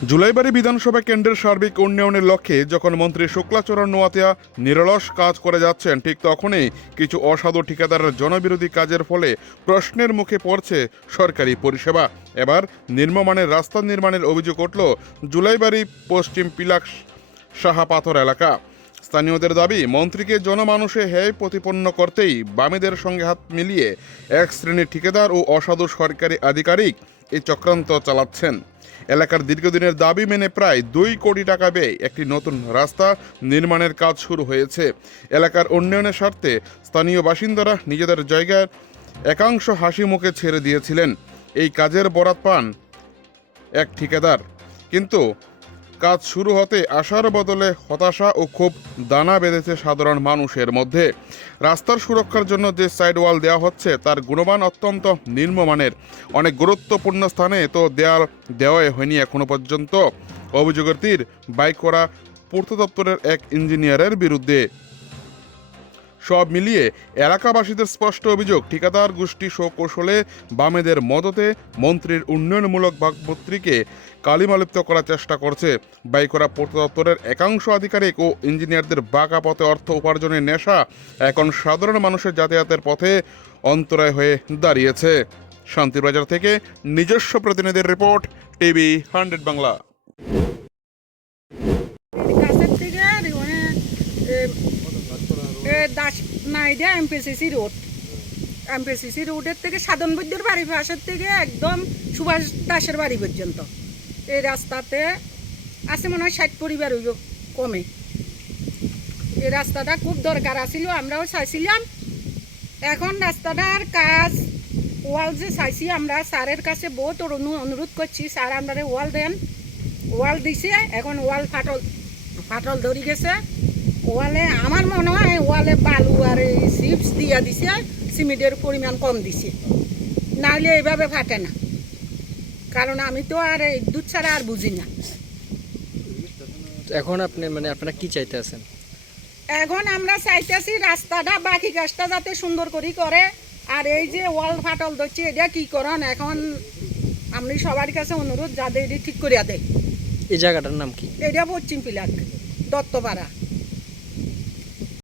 জুলাইবাড়ী বিধানসভা কেন্দ্রের সার্বিক উন্নয়নের লক্ষ্যে যখন মন্ত্রী শুক্লাচরণ নোয়াতিয়া নিরলস কাজ করে যাচ্ছেন, ঠিক তখনই কিছু অসাধু ঠিকাদারের জনবিরোধী কাজের ফলে প্রশ্নের মুখে পড়ছে সরকারি পরিষেবা। এবার নিম্নমানের রাস্তা নির্মাণের অভিযোগ উঠল জুলাইবাড়ী পশ্চিম পিলাক সাহা পাথর এলাকা। স্থানীয়দের দাবি, মন্ত্রীকে জনমানুষে হেয় প্রতিপন্ন করতেই বামেদের সঙ্গে হাত মিলিয়ে এক শ্রেণীর ঠিকাদার ও অসাধু সরকারি আধিকারিক এই চক্রান্ত চালাচ্ছেন। এলাকার দীর্ঘদিনের দাবি মেনে প্রায় 2 কোটি টাকা ব্যয়ে একটি নতুন রাস্তা নির্মাণের কাজ শুরু হয়েছে। এলাকার উন্নয়নের স্বার্থে স্থানীয় বাসিন্দারা নিজেদের জায়গার একাংশ হাসি মুখে ছেড়ে দিয়েছিলেন। এই কাজের বরাত পান এক ঠিকাদার, কিন্তু কাজ শুরু হতে আশার বদলে হতাশা ও ক্ষোভ দানা বেঁধেছে সাধারণ মানুষের মধ্যে। রাস্তার সুরক্ষার জন্য যে সাইড ওয়াল দেওয়া হচ্ছে তার গুণমান অত্যন্ত নিম্নমানের। অনেক গুরুত্বপূর্ণ স্থানে তো দেয়াল দেওয়াই হয়নি এখনো পর্যন্ত। অভিযোগের তীর বাইক করা পূর্ত দপ্তরের এক ইঞ্জিনিয়ারের বিরুদ্ধে। সব মিলিয়ে এলাকাবাসীদের স্পষ্ট অভিযোগ, ঠিকাদার গোষ্ঠী কৌশলে বামেদের মদতে মন্ত্রীর উন্নয়নমূলক ভাবমূর্তিকে কালিমালিপ্ত করার চেষ্টা করছে। বাইকরা পূর্ত দপ্তরের একাংশ আধিকারিক ও ইঞ্জিনিয়ারদের বাঁকা পথে অর্থ উপার্জনের নেশা এখন সাধারণ মানুষের যাতায়াতের পথে অন্তরায় হয়ে দাঁড়িয়েছে। শান্তিবাজার থেকে নিজস্ব প্রতিনিধির রিপোর্ট, টিভি 100 বাংলা। এমপিসিসি রোডের থেকে সাধন বৈদ্যর বাড়ি পাশের থেকে একদম সুভাষ দাসের বাড়ি পর্যন্ত এই রাস্তাতে আছে মনে হয় 60 পরিবার হইব কমে। এই রাস্তাটা খুব দরকার আছিল, আমরাও চাইছিলাম। এখন রাস্তাটার কাজ ওয়াল যে চাইছি আমরা স্যারের কাছে বহুত অনুরোধ করছি, স্যার আমরা ওয়াল দেন। ওয়াল দিছে, এখন ওয়াল ফাটল ধরে গেছে। ওয়ালে আমার মনে হয় ওয়ালে বালু আর এই চিপস দিয়া দিছে, সিমেন্টের পরিমাণ কম দিছে, নাহলে এইভাবে ফাটে না। কারণ আমি তো আর এই দুধ ছাড়া আর বুঝি না। এখন আপনারা কি চাইতে আছেন? এখন আমরা চাইতেছি রাস্তাটা বাকি কাজটা যাতে সুন্দর করে আর এই যে ওয়াল ফাটল ধরছে এটা কি করেন। এখন আমি সবার কাছে অনুরোধ যাদের ঠিক করিয়া দেয়। এই জায়গাটার নাম কি? এটা পশ্চিম পিলাক দত্তপাড়া।